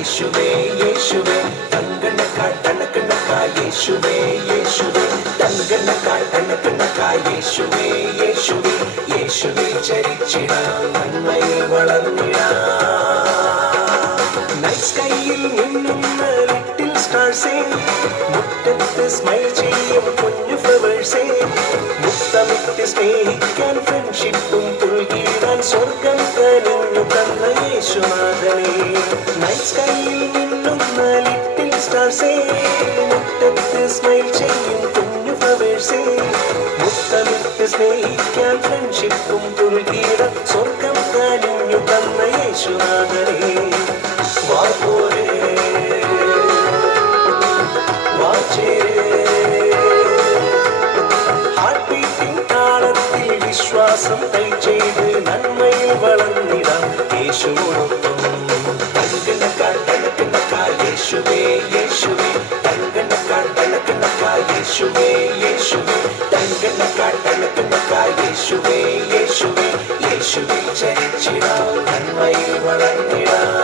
യേശുവേ യേശുവേ തങ്കണ്ണക്കാൾ തണക്കണ്ണക്കാൾ യേശുവേ യേശുവേ തങ്കണ്ണക്കാൾ തണക്കണ്ണക്കാൾ യേശുവേ യേശുവേ യേശുവേ ചരിച്ചിടാം നന്മയിൽ വളർന്നിടാം നൈറ്റ് സ്കൈയിൽ മിന്നുന്ന ലിറ്റിൽ സ്റ്റാർസേ മുറ്റത്ത് സ്മൈൽ ചെയ്യും കുഞ്ഞു ഫ്ലവേഴ്സേ മുത്തമിട്ട് സ്നേഹിക്കാൻ ഫ്രണ്ട്ഷിപ്പും പുൽകിടാൻ സ്വർഗം കനിഞ്ഞു തന്ന യേശുനാഥനേ നൈറ്റ് സ്കൈയിൽ മിന്നുന്ന ലിറ്റിൽ സ്റ്റാർസേ മുറ്റത്ത് സ്മൈൽ ചെയ്യും കുഞ്ഞു ഫ്ലവേഴ്സേ മുത്തമിട്ട് സ്നേഹിക്കാൻ ഫ്രണ്ട്ഷിപ്പും പുൽകിടാൻ സ്വർഗം കനിഞ്ഞു തന്ന യേശുനാഥനേ വാ പോരേ വാ ചേരേ ഹാർട്ട് ബീറ്റിംഗ് താളത്തിൽ വിശ്വാസം കൈ ചെയ്ത് നന്മയിൽ വളർന്നിടാം യേശുവോടൊപ്പം തങ്കണ്ണക്കാൾ തണക്കണ്ണക്കാൾ യേശുവേ യേശുവേ തങ്കണ്ണക്കാൾ തണക്കണ്ണക്കാൾ യേശുവേ യേശുവേ തങ്കണ്ണക്കാൾ തണക്കണ്ണക്കാൾ യേശുവേ യേശുവേ യേശുവേ ചരിച്ചിടാം നന്മയിൽ വളർന്നിടാം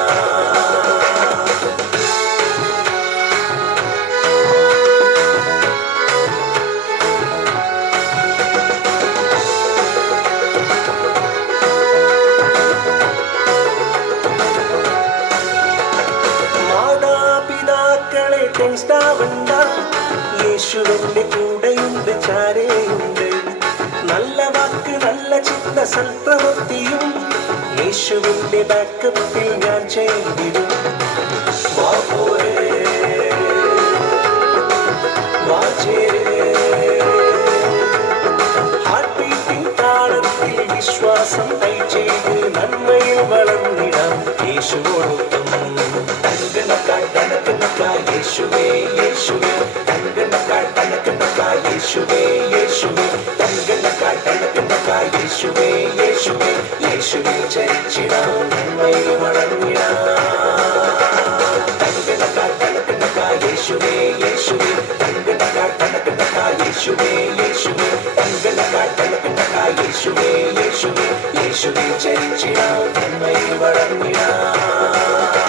ാവണ്ട യേശുവിന്റെ കൂടെയുണ്ട് ചാരയുണ്ട് നല്ല വാക്ക് നല്ല ചിന്ത സൽപ്രവൃത്തിയും യേശുവിന്റെ ബാക്കപ്പിൽ ഞാൻ ചെയ്തിടും വാ പോരേ വാ ചേരേ ഹാർട്ട് ബീറ്റിംഗ് താളത്തിൽ വിശ്വാസം കൈ ചെയ്ത് നന്മയിൽ വളർന്നിടാം യേശുവോടൊപ്പം തങ്കണ്ണക്കാൾ തണക്കണ്ണക്കാൾ യേശുവേ യേശുവേ തങ്കണ്ണക്കാൾ തണക്കണ്ണക്കാൾ യേശുവേ യേശുവേ തങ്കണ്ണക്കാൾ തണക്കണ്ണക്കാൾ യേശുവേ യേശുവേ യേശുവേ ചരിച്ചിടാം നന്മയിൽ വളർന്നിടാം തങ്കണ്ണക്കാൾ തണക്കണ്ണക്കാൾ യേശുവേ യേശുവേ തങ്കണ്ണക്കാൾ തണക്കണ്ണക്കാൾ യേശുവേ യേശുവേ തങ്കണ്ണക്കാൾ തണക്കണ്ണക്കാൾ യേശുവേ യേശുവേ യേശുവേ ചരിച്ചിടാം നന്മയിൽ വളർന്നിടാം